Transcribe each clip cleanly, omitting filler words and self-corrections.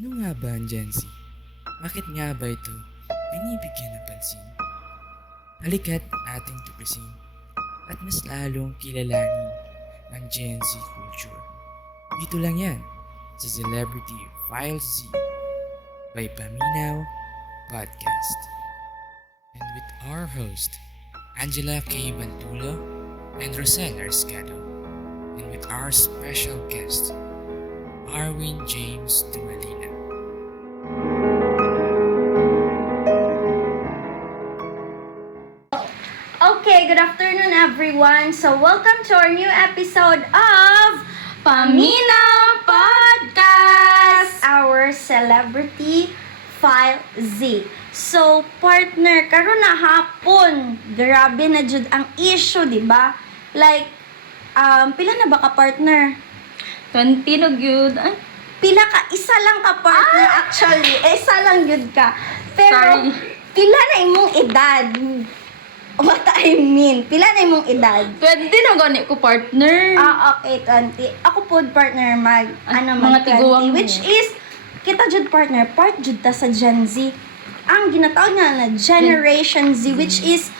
Ano nga ba ang Gen Z? Bakit nga ba ito binibigyan ng pansin? Halika't ating tuklasin at mas lalong kilalanin ang Gen Z culture. Dito lang yan sa Celebrity Files Z by Paminaw Podcast. And with our host, Angela K. Bantulo and Rosel Arscado. And with our special guest, Arwin James Dumalina. Okay, good afternoon everyone. So welcome to our new episode of Paminaw Podcast, our Celebrity File Z. So partner, karon na hapon, grabe na jud ang issue, di ba? Like, pila na ba ka partner? 20 no gyud. Ay, Pila ka? Isa lang ka partner actually. Isa lang yun ka. Pero, Sorry. pila na imong edad? What I mean, pila na imong edad? 20 na gani ko partner. Okay, 20. Ako po partner Mga mag 20, tiguang which mo. is kita jud partner, part jud ta sa Gen Z. Ang ginatawag na Generation Z, which is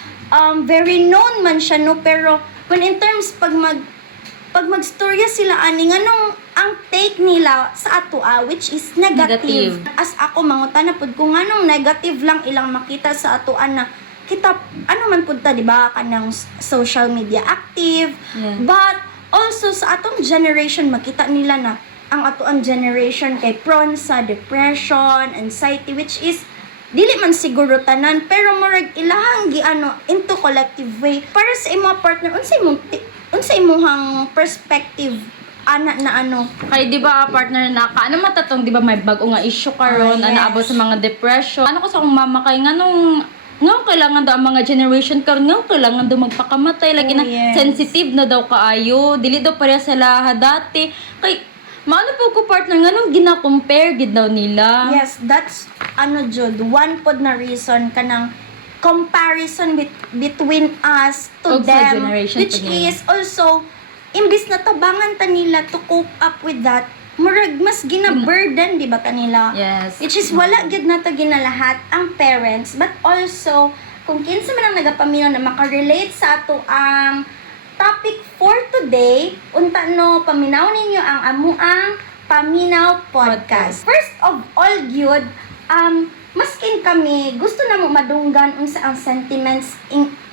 very known man siya, no, pero when in terms pag magstorya sila ani nganong ang take nila sa ato which is negative. As ako mangutana pud kung nganong negative lang ilang makita sa ato na kita ano man pud ta, di ba, kanang social media active. Yeah. But also sa atong generation makita nila na ang atoang generation kay prone sa depression, anxiety, which is dili man siguro tanan pero murag ilahang giano into collective way. Para sa imong partner, unsa imong perspective ana na ano? Kay di ba partner na kaano matatong di ba may bago nga issue karon Yes. ana abot sa mga depression. Ano ko sa akong mama kay nganong kailangan daw ang mga generation karon kailangan daw magpakamatay like Yes. sensitive na daw kaayo dili daw pareha sila dati kay maano po ko partner nganong gina-compare gid daw nila. Yes, that's ano jud one pod na reason kanang comparison between us to Og sa them, generation which pod nila. is also imbis na tabangan ta nila to cope up with that, murag mas gina-burden di ba ta nila? Yes. Which is wala gid na ta ginalahat ang parents, but also kung kinsa man ang nagapaminaw na makarelate sa ato ang topic for today, unta no paminaw ninyo ang amuang Paminaw Podcast. First of all gyud, maskin kami gusto na mo madunggan unsa ang sentiments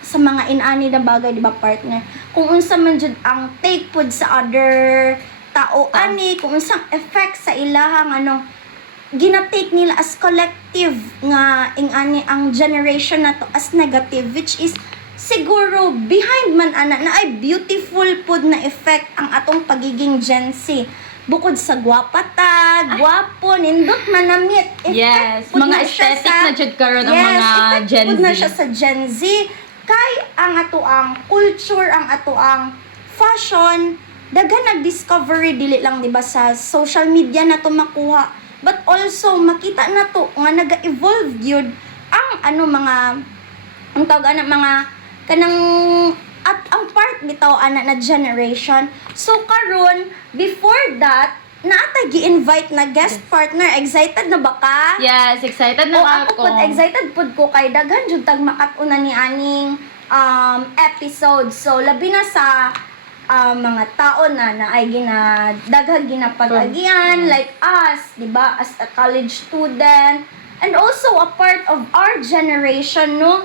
sa mga inani na bagay, di ba partner? Kung unsa man jud ang take pod sa other tao ani, kung unsang effect sa ilahang ginatake nila as collective nga ingani ang generation na to as negative, which is siguro behind man ana na ay beautiful pod na effect ang atong pagiging Gen Z. Bukod sa gwapata, gwapo, nindot manamit. Yes, pod mga na siya aesthetic na jud karon ang mga effect Gen pod na Z. siya sa Gen Z. Kay ang ato ang culture, ang ato ang fashion, daghan nag-discovery dili lang di ba sa social media na to makuha, but also makita na to nga naga-evolve gyud ang mga ang tawag ana mga kanang at ang part bitaw ana na generation. So karon before that naatay gi-invite na guest partner. Excited na ba ka? Yes, excited na O ako. ako pod excited pod ko kay daghan jud tag makat-una ni aning episode. So labi na sa mga tao na ay daghang ginapag-agian like us, di ba, as a college student and also a part of our generation, no?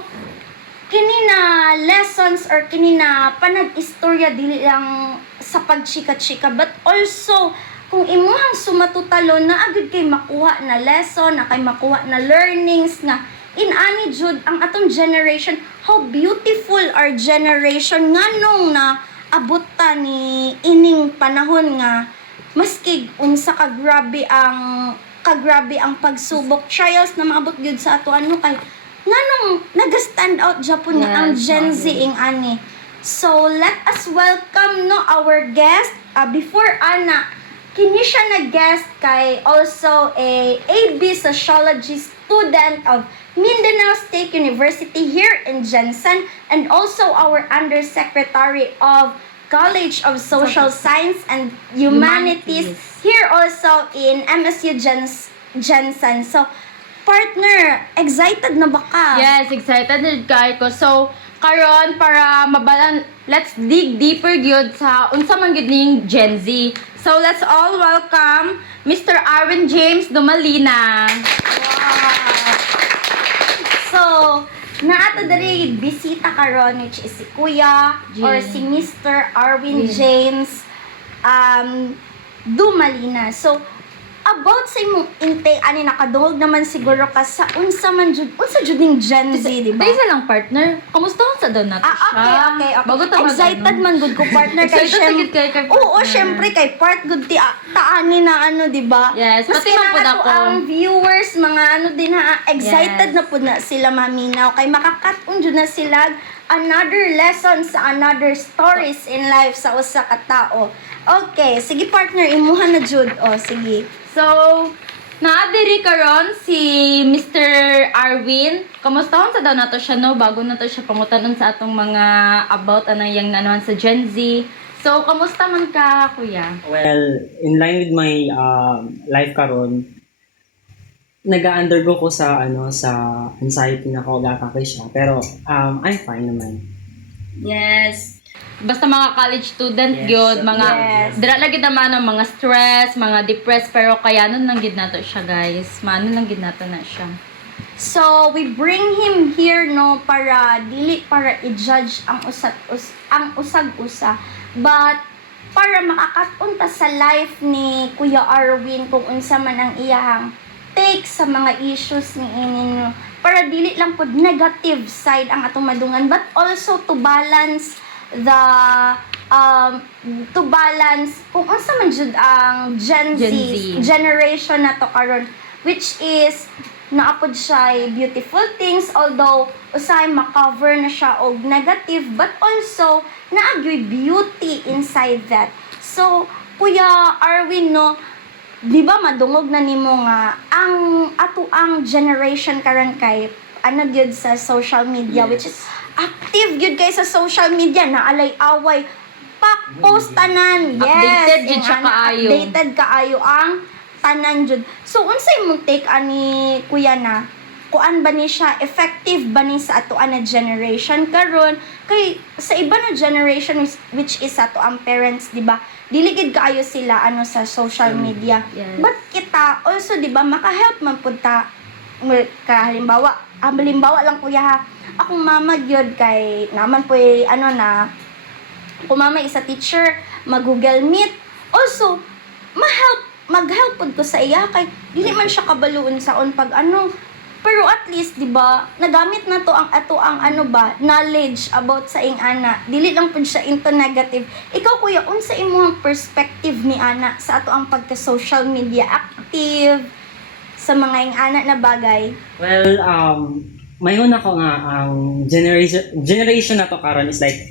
Kini na lessons or kini na panag-istorya dili lang sa pagchika-chika, but also kung imuhang sumatutalo na agad kay makuha na lesson, na kay makuha na learnings nga inani jud ang atong generation, how beautiful our generation nganong na abot ta ni ining panahon nga maski unsa kagrabe ang pagsubok, trials na maabot gyud sa ato kay nganong naga-stand out Japon nga ang Yes, Gen Z ing ani. So let us welcome no our guest. Before ana kini siya nag-guest kay also a AB Sociology student of Mindanao State University here in Jensen, and also our Undersecretary of College of Social Science and Humanities here also in MSU Jensen. So, partner, excited na ba ka? Yes, excited na kay ko. So, karon para mabalan, let's dig deeper gyud sa unsa man gyud ning Gen Z. So, let's all welcome Mr. Arwin James Dumalina. Wow. So, naato diri bisita karon which is si Kuya or James. si Mr. Arwin James Dumalina. So, about sa imong intake ani nakadungog naman siguro ka sa unsa jud ning Gen Z, di ba? Isa lang partner. Kamusta sa daw nato siya? Okay. Bago ta Excited man gud ko partner kay Excited gid kay partner. Oo, syempre kay part gud ti taani na ano, di ba? Yes, pati man pud ako. Ang viewers mga ano din ha, excited Yes. na pud na sila maminaw kay makakat-on jud na sila another lesson sa another stories in life sa usa ka tao. Okay, sige partner, imuha na jud. Oh, sige. So, naadiri karon si Mr. Arwin. Kamusta sa daw nato siya no bago nato siya pangutanon sa atong mga about anayang nanuhan sa Gen Z. So, kamusta man ka, kuya? Well, in line with my life karon, nag-undergo ko sa anxiety na kaugaka kay siya. Pero I'm fine naman. Yes. Basta mga college student Yes. gyud, mga Yes. dira lagi naman ang mga stress, mga depressed pero kayanon lang gid nato siya, guys. Maano lang gid nato na siya. So, we bring him here no para dili para i-judge ang usag-usa, but para makakatunta sa life ni Kuya Arwin kung unsa man ang iyahang take sa mga issues ni ini no. Para dili lang pud negative side ang atong madungan but also to balance kung unsa man jud ang Gen Z generation na to karon, which is naapod siya beautiful things, although usahay makover na siya og negative but also naagyoy beauty inside that. So Kuya Arwin no, di ba madungog na nimo nga ang generation karon kay ano gyud sa social media, Yes. which is active gyud kay sa social media na alay away post tanan. Yes, Updated gyud yung siya ana, kaayo. updated kaayo ang tanan jud. So unsay imong take ani kuya na kuan ba ni siya effective ba ni sa atoan na generation karon kay sa iba na generation which is ato ang parents, di ba, dili gid kaayo sila ano sa social media. Yes. But kita also, di ba, maka-help man pud ta halimbawa lang kuya ha, akong mama gyud kay naman po kung mama isa teacher, mag-Google Meet. Also, mag-help pud ko sa iya kay dili man siya kabaluon saon pag ano. Pero at least, di ba, nagamit na to ang knowledge about sa ing ana. Dili lang pud siya into negative. Ikaw kuya, unsa imong perspective ni ana sa ato ang pagka-social media active sa mga ing ana na bagay? Well, mayon ako nga ang generation na to karon is like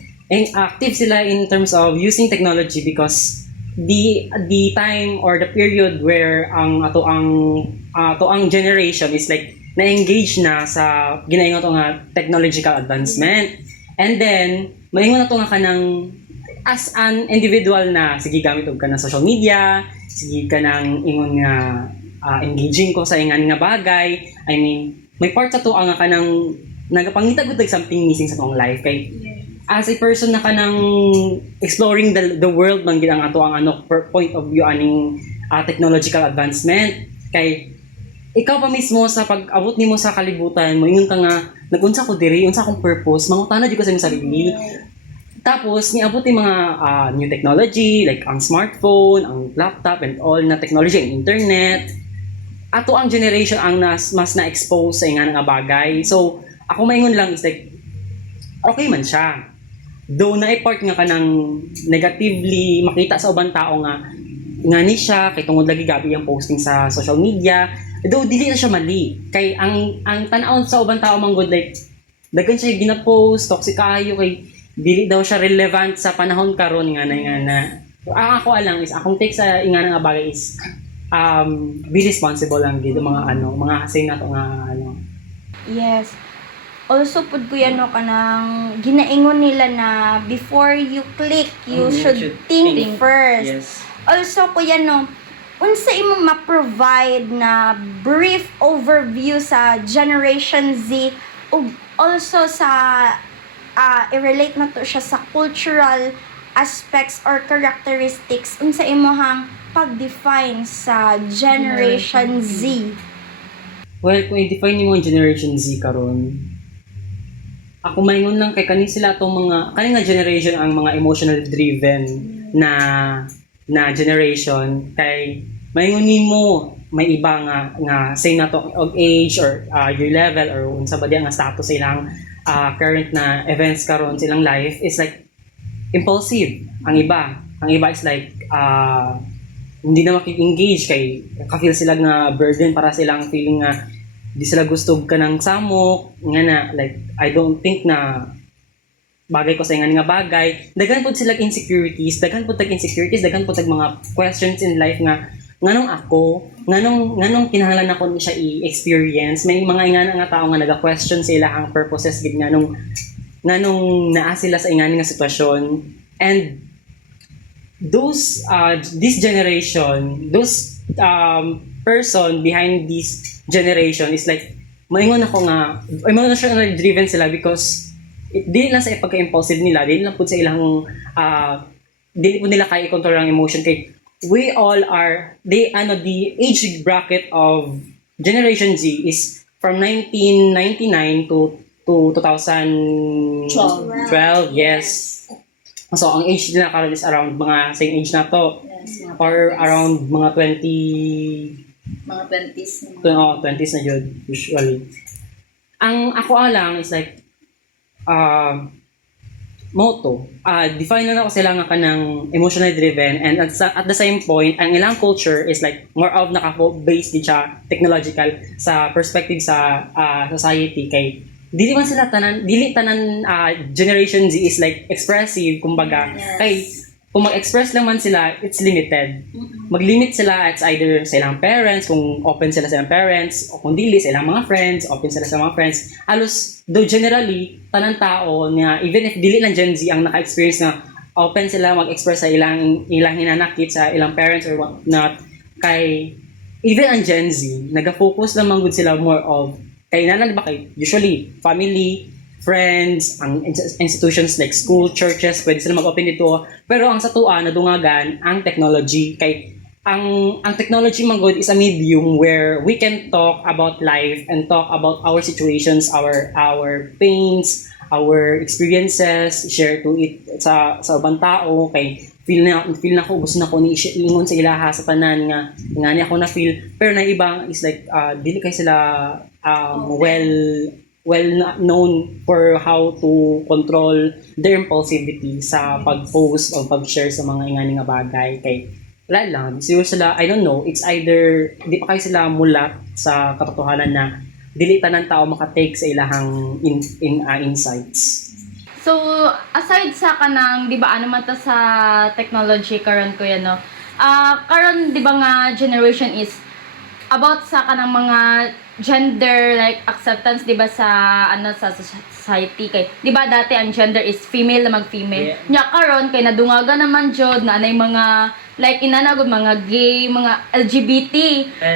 active sila in terms of using technology because the time or the period where ang generation is like na-engage na sa ginaingon to nga technological advancement. And then maingon na to nga kanang as an individual na sige gamit og ka ng social media, sige ka nang ingon nga engaging ko sa ingan nga bagay. I mean, may part sa to nga kanang nagapangita gud something missing sa tong life kay as a person na kanang exploring the world man gid ang ato ang point of view aning technological advancement kay ikaw pa mismo sa pag-abot nimo sa kalibutan mo ingon ka nga nagunsa ko diri unsa akong purpose mangutana jud ko sa imong sarili. Tapos niabot ni mga new technology like ang smartphone, ang laptop and all na technology and internet. Ato ang generation ang mas na-expose sa nga bagay. So ako maingon lang is like okay man siya. Though na-part nga kanang negatively makita sa ubang tao nga ni siya kay tungod lagi gabi ang posting sa social media. Though dili na siya mali. Kay ang tan-aw sa ubang tao man good like daghan siya gina-post toxic kayo kay dili daw siya relevant sa panahon karon nga na. Ang ako alang is akong take sa inga nga bagay is be responsible lang gid mga mga kasing nato nga Yes. Also pud kuya no kanang ginaingon nila na before you click you should think first. Yes. Also kuya no unsa imo ma-provide na brief overview sa Generation Z ug also sa i-relate na to siya sa cultural aspects or characteristics unsa imong pag-define sa Generation Z? Well, kung i-define mo ang Generation Z karon, ako maingon lang kay kani sila tong kani nga generation ang mga emotional driven na generation kay maingon nimo may iba nga say na to og age or year level or unsa ba diya nga status sa ilang current na events karon sa ilang life is like impulsive. Ang iba is like hindi na maki-engage kay ka-feel sila nga burden para silang feeling nga di sila gusto ka ng samok nga na like I don't think na bagay ko sa nga bagay. Daghan pud sila insecurities, daghan pud daghan pud mga questions in life nga nganong ako, nganong kinahanglan ako ni siya i-experience. May mga ingana nga tao nga naga-question sila ang purposes gid nganong naa sila sa ingani nga sitwasyon. And those this generation, those person behind this generation is like maingon ako nga emotionally driven sila because di lang sa pagka-impulsive nila, di lang po sa ilang di po nila kaya i-control ang emotion kay we all are the age bracket of Generation Z is from 1999 to 2012. Yes. So ang age nila karon is around mga same age na to. Yes, Or around mga 20 mga 20s na. 20s na yun, usually. Ang ako lang is like, motto. Define na ako sila nga kanang emotionally driven and at the same point, ang ilang culture is like more of naka-based din siya technological sa perspective sa society kay dili tanan Generation Z is like expressive kumbaga. Yes. Kay kung mag-express lang man sila, it's limited. Mag-limit sila, it's either sa ilang parents, kung open sila sa ilang parents, o kung dili sa ilang mga friends, open sila sa mga friends. Halos, though generally, tanang tao na even if dili lang Gen Z ang naka-experience na open sila mag-express sa ilang hinanakit sa ilang parents or whatnot, kay even ang Gen Z, nag-focus lang good sila more of, kay nanan ba kay usually, family, friends, ang institutions like school, churches, pwede sila mag-open dito. Pero ang sa tuwa, nadungagan ang technology. Kay ang technology man good is a medium where we can talk about life and talk about our situations, our pains, our experiences, share to it sa ubang tao. Kay feel na ko, gusto na ko ni ingon sa ilaha sa tanan nga ni ako na feel. Pero na iba is like, dili kay sila well known for how to control their impulsivity sa pag-post o pag-share sa mga ingani nga bagay. Kay wala lang, siguro sila, I don't know, it's either di pa kayo sila mulat sa katotohanan na dili tanan tao makatake sa ilahang insights. So, aside sa kanang, di ba, ano man ta sa technology karon ko yan, no? Karon, di ba nga, generation is about sa kanang mga gender like acceptance, di ba, sa sa society kay di ba dati ang gender is female na mag-female. Nya karon kay nadungaga naman jud na anay mga like inanagod mga gay, mga LGBT.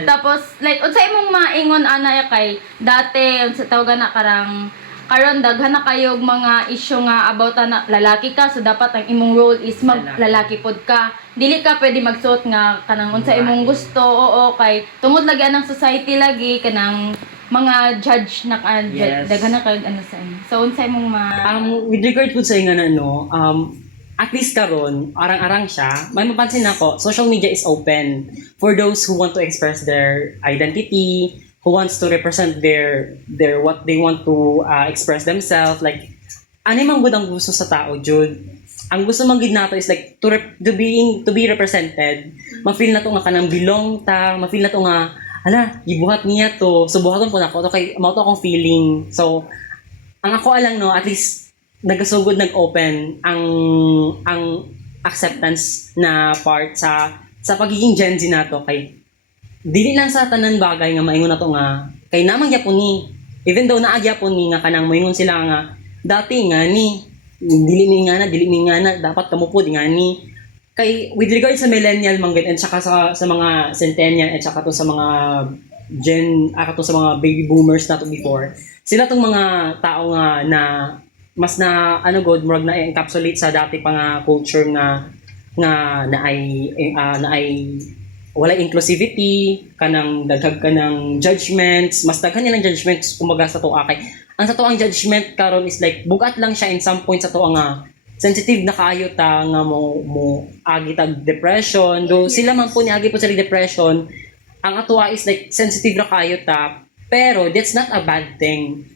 Tapos like unsa imong maingon ana kay dati unsa tawagan na karang karon daghan na kayog mga issue nga about na lalaki ka so dapat ang imong role is maglalaki pod ka. Dili ka pwede magsuot nga kanang unsa imong gusto. Oo kay tungod lagi anang society lagi kanang mga judge na Yes. daghan na kayog ano sa inyo. So unsa imong With regard po sa ingana at least karon arang-arang siya, may mapansin ako, social media is open for those who want to express their identity, who wants to represent their what they want to express themselves. Like ano mang gud ang gusto sa tao jud. Ang gusto man gid nato is like to be represented. Ma-feel na to nga kanang belong ta, ma-feel na to nga hala, gibuhat niya to. So buhaton po nako to kay mao to akong feeling. So ang ako alang no, at least nagasugod nag-open ang acceptance na part sa pagiging Gen Z nato kay dili lang sa tanan bagay nga maingon na to nga kay namang gyapon ni even though naa gyapon ni nga kanang moingon sila nga dati nga ni dili mi nga na dapat kamo pod nga ni Kay with regard sa millennial manggod at saka sa mga centennial at saka to sa mga to sa mga baby boomers na to before, sila tong mga tao nga na mas na god murag na encapsulate sa dati pa nga culture nga na ay wala inclusivity, kanang daghag kanang judgments, mas daghan nilang judgments kumbaga sa tuwa kay ang sa tuwa ang judgment karon is like bugat lang siya in some point sa tuwa nga sensitive na kaayo ta nga mo agi tag depression, do sila man po ni agi po sa depression, ang atuwa is like sensitive na kaayo ta, pero that's not a bad thing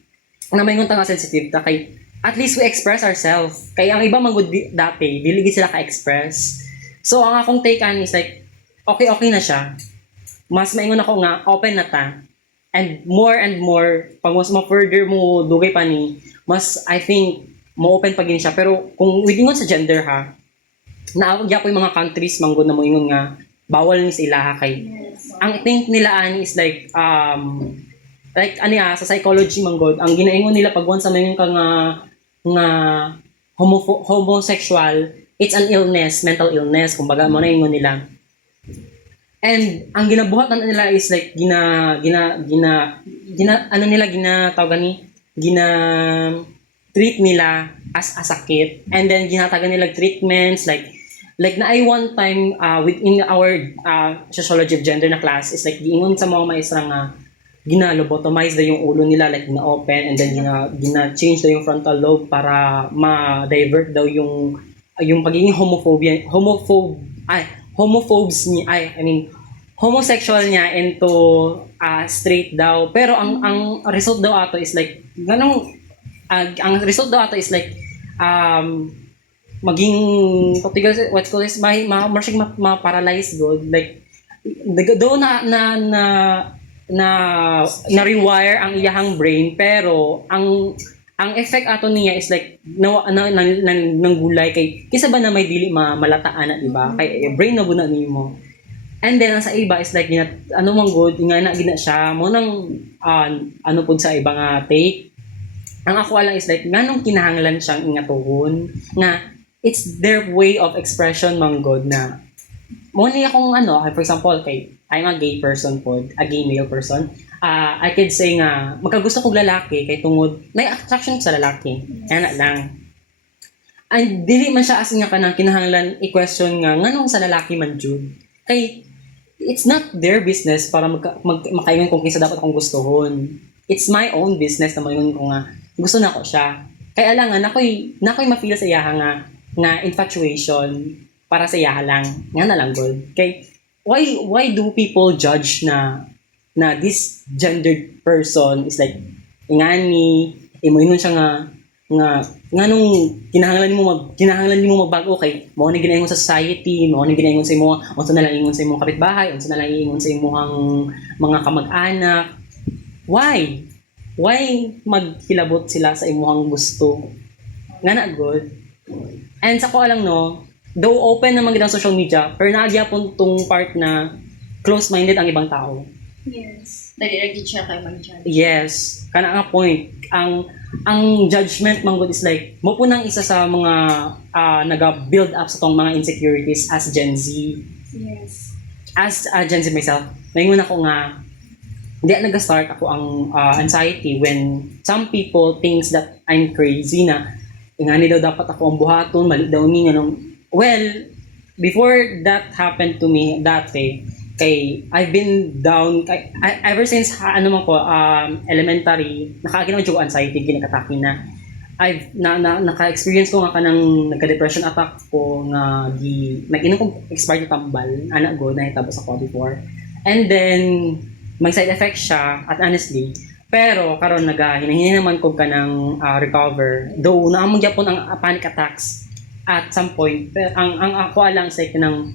na may nga sensitive ta kay at least we express ourselves. Kaya ang iba manggod dati, dili gid sila ka-express. So ang akong take on is like okay na siya. Mas maingon ako nga open na ta. And more pag mas ma-further mo dugay pa ni, mas I think mo open pa gini siya. Pero kung within sa gender ha, naagya po yung mga countries manggod na mo ingon nga bawal ni sa ilaha kay. Ang think nila ani is like sa psychology manggod, ang ginaingon nila pag once sa mayon ka nga homosexual, it's an illness, mental illness, kumbaga mo na ingon nila. And ang ginabuhatan nila is like treat nila as a sakit, and then ginatagan nila treatments like na I one time within our sociology of gender na class is like giingon sa mga maestra nga gina-lobotomize daw yung ulo nila, like gina-open, and then gina-change daw yung frontal lobe para ma-divert daw yung pagiging homosexual niya into straight daw. Pero ang result daw ato is like ang result daw ato is like maging ma-paralyzed god, like do na rewire ang iyahang brain, pero ang effect ato niya is like nanggulay kay kisa ba na may dili malataan na iba kay brain na guna nimo. And then sa iba is like man good nga na gina siya mo nang pud sa iba nga take. Ang ako lang is like nganong kinahanglan siyang ingatuhon nga it's their way of expression man good na mo ni akong for example kay I'm a gay person pod, a gay male person. I could say nga magkagusto kog lalaki kay tungod may attraction sa lalaki. Ana lang. And dili man siya as nga kanang kinahanglan i-question nga nganong sa lalaki man jud. Kay it's not their business para makaingon kung kinsa dapat akong gustuhon. It's my own business na maingon ko nga gusto na ko siya. Kaya lang nakoy ma-feel sa iyaha nga infatuation para sa iyaha lang. Nga na lang god. Kay why do people judge na this gendered person is like ingani imoingon siya nga nganong kinahanglan mo magbago kay mao ni ginaingon sa society, mao ni ginaingon sa imo, unsa na lang ingon sa imong kapitbahay, unsa na lang ingon sa imong mga kamag-anak. Why maghilabot sila sa imong gusto nga na good. And sa ko alang though open naman gid ang social media, pero nagyapon tong part na close-minded ang ibang tao. Yes. Dali lagi siya kay mag-judge. Yes, kana nga point. Ang judgment man good is like mo po nang isa sa mga naga-build up sa tong mga insecurities as Gen Z. Yes. As Gen Z myself, maingon ako nga hindi nag-start ako ang anxiety when some people thinks that I'm crazy na ingani daw dapat ako ang buhaton, mali daw ni nganong. Well, before that happened to me dati, kay I've been down ever since elementary, nakaginaw jud anxiety ginakatake na. I've naka-experience ko nga kanang nagka-depression attack ko nga nag-inom kong expired tambal, ana go na hitabo sa ko before. And then may side effect siya at honestly, pero karon hinahinay naman ko kanang recover. Though naamong gyapon ang panic attacks at some point, pero ang ako lang sa kanang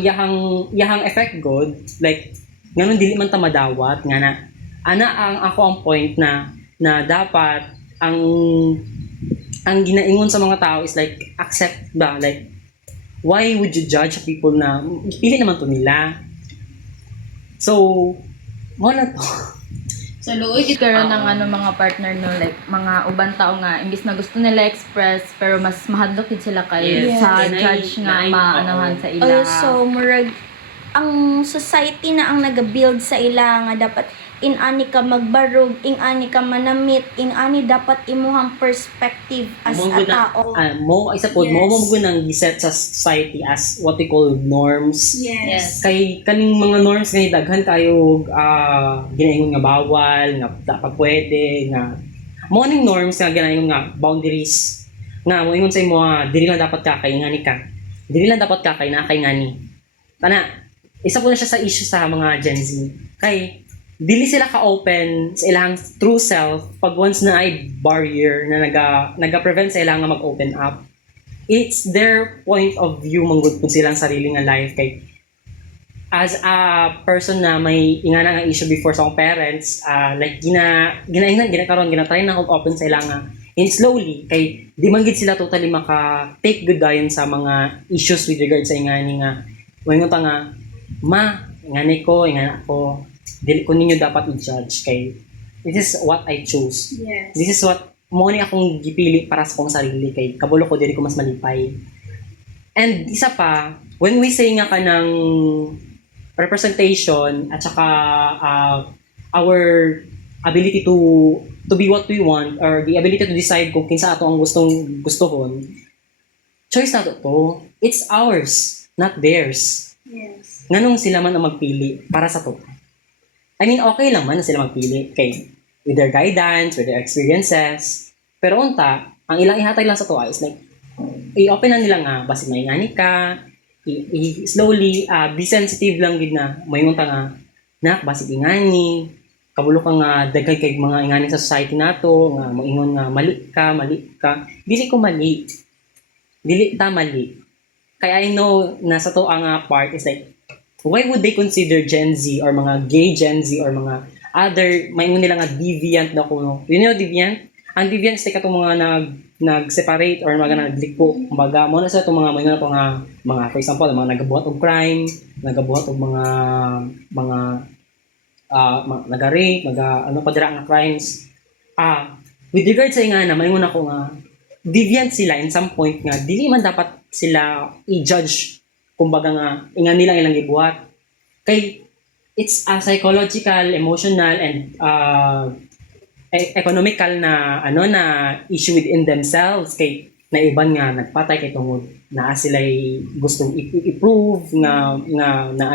iyahang effect god, like nganon dili man ta madawat nga na ang ako ang point na dapat ang ginaingon sa mga tao is like accept ba, like why would you judge people na pili naman to nila. So mo na to. So, luoy gid karon ng mga partner no, like mga uban tao nga imbis na gusto nila express pero mas mahadlok gid sila kay Yes. sa Yes. judge nga Nay- maanahan oo. sa ila. Also, murag, ang society na ang nag-build sa ila nga dapat in-ani ka magbarog, in-ani ka manamit, in-ani dapat imuhang perspective as a tao. Isa po, Yes. mo nang giset sa society as what we call norms. Yes. Kay kaning mga norms nga daghan kayo ginaingon nga bawal, nga dapat pwede, nga mo ning norms nga ginaingon nga boundaries. Nga mo ingon sa imo dili lang dapat ka kay ngani ka. Dili lang dapat ka kay na kay ngani. Kana isa po na siya sa issue sa mga Gen Z. Kay dili sila ka-open sa ilang true self pag once na ay barrier na naga-prevent sa ilang nga mag-open up. It's their point of view manggod kung silang sarili nga life kay as a person na may ingana nga issue before sa akong parents, like ginakaron ginatry na akong open sa ilang nga and slowly kay di man gid sila totally maka take good dayon sa mga issues with regard sa ingani nga moingon ta nga ma ingani ko ingana ako dili ko ninyo dapat i-judge kay this is what I choose. Yes. This is what mo ni akong gipili para sa akong sarili kay kabulo ko dili ko mas malipay. And isa pa, when we say nga ka ng representation at saka our ability to be what we want or the ability to decide kung kinsa ato ang gustohon, choice na to. It's ours, not theirs. Yes. Nganong sila man ang magpili para sa to? I mean, okay lang man na sila magpili kay with their guidance, with their experiences. Pero unta, ang ilang ihatag lang sa to is like, i-open na nila nga, basi may ngani ka, slowly, be sensitive lang gid na, may unta nga, nak, basi ingani, kabulo ka nga, dagay kay mga ingani sa society nato, nga, moingon nga, mali ka. Dili ko mali. Dili ta mali. Kaya I know, nasa to ang part is like, why would they consider Gen Z or mga gay Gen Z or mga other, may nila nga deviant na kuno. You know deviant? Ang deviant is like itong mga nag-separate or mga nagliko. Kumbaga, mo na sa itong mga mga for example, mga nagabuhat og crime, nagabuhat og mga nag-rape, padira nga crimes. With regard sa ingana, maingon ako nga deviant sila in some point nga dili man dapat sila i-judge kumbaga nga ingan nila ilang gibuhat kay it's a psychological, emotional and economical na na issue within themselves kay naiban nga nagpatay kay tungod naa sila gustong i-prove nga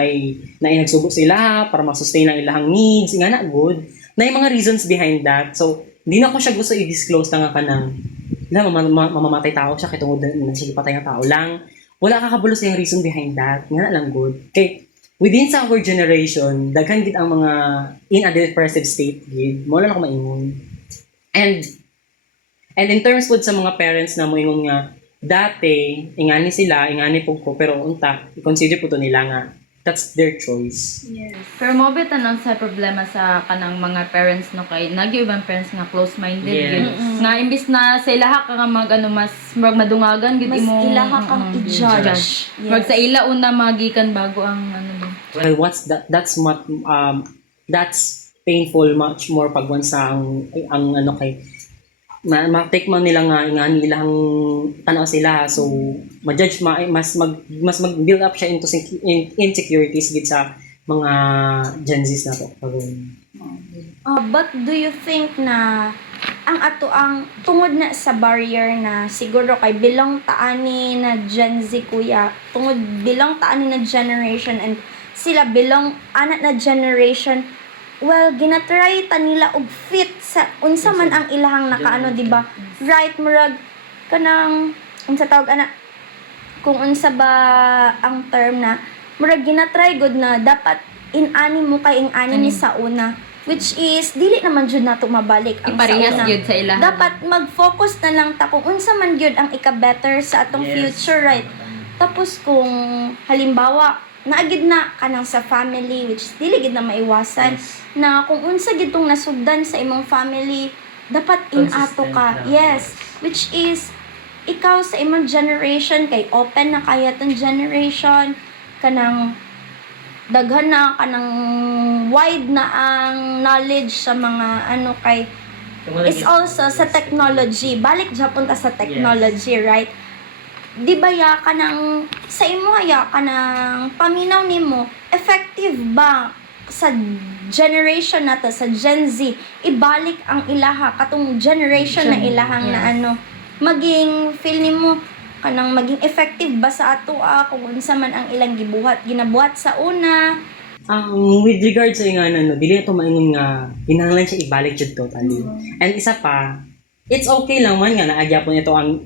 ay nagsugo sila para ma-sustain ang ilang needs nga na good na mga reasons behind that. So hindi na ko siya gusto i-disclose na nga kanang mamamatay tao siya kay tungod na siya patay nga tao lang. Wala kakabulo sa yung reason behind that. Nga lang good. Kay, within sa our generation, daghan gid ang mga in a depressive state gid. Mo lang ako maingon. And in terms po sa mga parents na moingon nga, dati, ingani po ko, pero unta, i-consider po to nila nga, that's their choice. Yes. Pero mo ba tanong sa problema sa kanang mga parents no kay nag-ibang parents nga close-minded Yes. gid. Nga imbis na sa ilaha ka nga mas madungagan gid Mas imo ilaha kang i-judge. Yes. Mag sa ila una magikan bago ang ba. Well, that's painful much more pag once ang kay ma-take man nila nga ingani ilang tanaw sila so ma-judge mas mag-build up siya into insecurities gid sa mga Gen Zs na to. But do you think na ang tungod na sa barrier na siguro kay bilang taani na Gen Z kuya, tungod bilang taani na generation and sila bilang anak na generation, well, ginatry ta nila og fit sa unsa man ang ilahang nakaano, di ba? Right, murag kanang unsa tawag ana kung unsa ba ang term na murag ginatry good na dapat in-ani mo kay in-ani ni sa una, which is dili naman jud nato mabalik ang Iparehas sa una. gyud sa ilaha. Dapat mag-focus na lang ta kung unsa man gyud ang ika-better sa atong future, right? Tapos kung halimbawa naagid na kanang sa family, which is dili gid na maiwasan, na kung unsa gid tong nasugdan sa imong family, dapat in-ato ka. Consistent lang. Yes, which is ikaw sa imong generation kay open na kaya tong generation kanang daghan na ka ng wide na ang knowledge sa mga ano kay is also sa technology. Balik Japon ta sa technology, right? Di ba ya ka ng sa imo ya ka ng paminaw nimo effective ba sa generation na to, sa Gen Z, ibalik ang ilaha katong generation na ilahang na ano maging feel nimo kanang maging effective ba sa atoa kung unsa man ang ilang ginabuhat sa una. With regard sa nga no, dili ito maingon nga kinahanglan siya ibalik jud totally. And isa pa, it's okay lang man nga naagyapon ito ang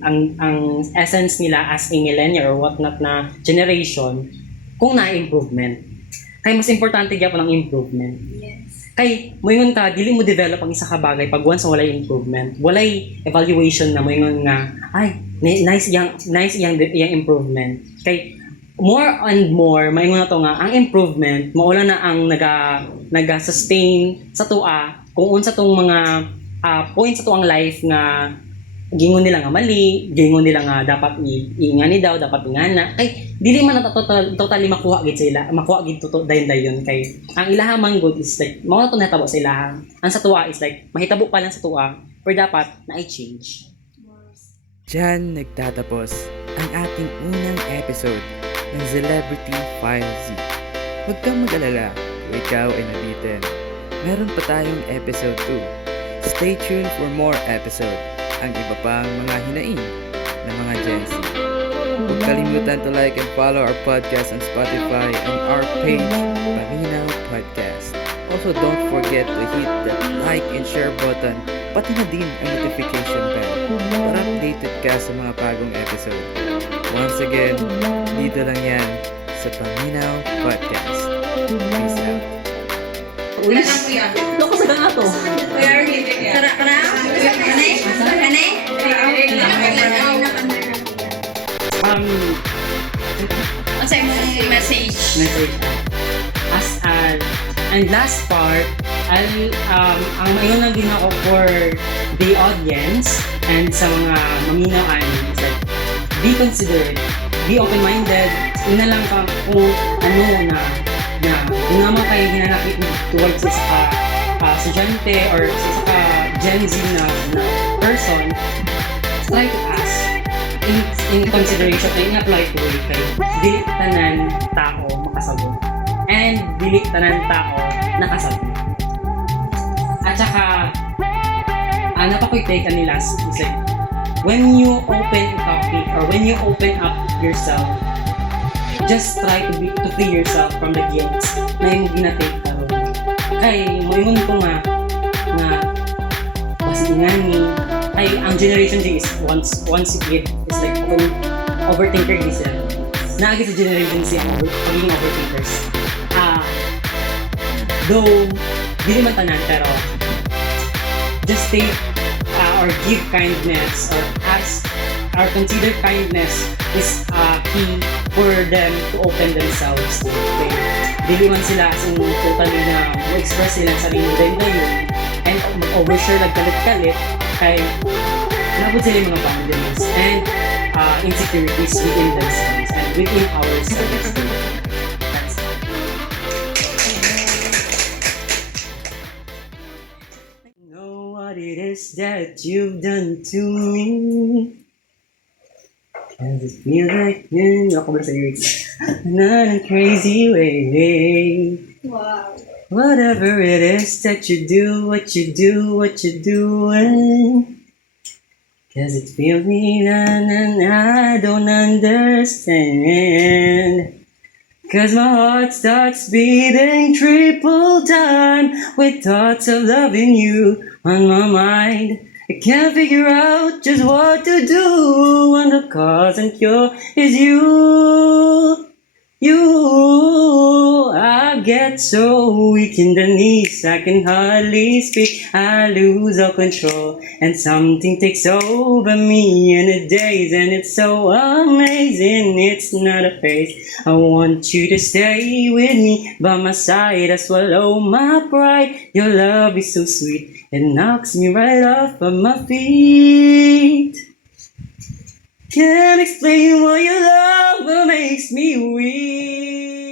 essence nila as a millennial or whatnot na generation kung na-improvement. Kay mas importante gyapon ang improvement. Yes. Kay moingon ta dili mo develop ang isa ka bagay pag once walay improvement, walay evaluation na moingon nga ay nice yang improvement. Kay more and more maingon na to nga ang improvement maula na ang naga-sustain sa tua kung unsa tong mga points sa tuang life nga gingon nila nga mali, gingon nila nga dapat ingani daw, dapat ingana. Kay dili man na totally makuha gid sila, makuha gid dayon kay ang ilaha man good is like mao na to natabo sa ilaha. Ang sa tuwa is like mahitabo pa lang sa tuwa, pero dapat na i-change. Diyan nagtatapos ang ating unang episode ng Celebrity File Z. Huwag kang mag-alala kung ikaw ay nabitin. Meron pa tayong episode 2. Stay tuned for more episode. Ang iba pang mga hinaing ng mga Gen Z. Huwag kalimutan to like and follow our podcast on Spotify and our page, Paminaw Podcast. Also, don't forget to hit the like and share button, pati na din ang notification bell para updated ka sa mga bagong episode. Once again, dito lang yan sa Paminaw Podcast. Peace out. Uy, loko sa ganga to. Unsay imong message? And last part, ang mayon na ginako for the audience and sa mga maminaw is like, be considerate, be open-minded, ina lang ka kung ano na kung naman kayo hinanakit towards sa estudyante or sa Gen Z na person, try to ask in consideration na in-apply to it kay dili tanan tao makasabot and dili tanan tao nakasabot. At saka napakoy take nila is like when you open a topic or when you open up yourself, just try to free yourself from the guilt na yung ginatake ka ron. Kay moingon ko nga pasingani ay ang generation G is once you get is like overthinker din sila. Naagi sa generation Z ang pagiging overthinkers. Though di man tanan pero just take or give kindness or ask or consider kindness is key for them to open themselves to okay. Dili man sila as in totally na mo-express sila sa sarili dayon and overshare nagkalit-kalit kay nabot sila yung mga boundaries and insecurities within themselves and within ourselves. That's it. I know what it is that you've done to me. And it feels like ako ba sa lyrics? Not in a crazy way. Wow. Whatever it is that you do, what you're doing. Cause it feels me and I don't understand. Cause my heart starts beating triple time with thoughts of loving you on my mind. I can't figure out just what to do when the cause and cure is you. I get so weak in the knees, I can hardly speak, I lose all control, and something takes over me in a daze, and it's so amazing, it's not a phase. I want you to stay with me, by my side, I swallow my pride, your love is so sweet, it knocks me right off of my feet. Can't explain why your love makes me weak.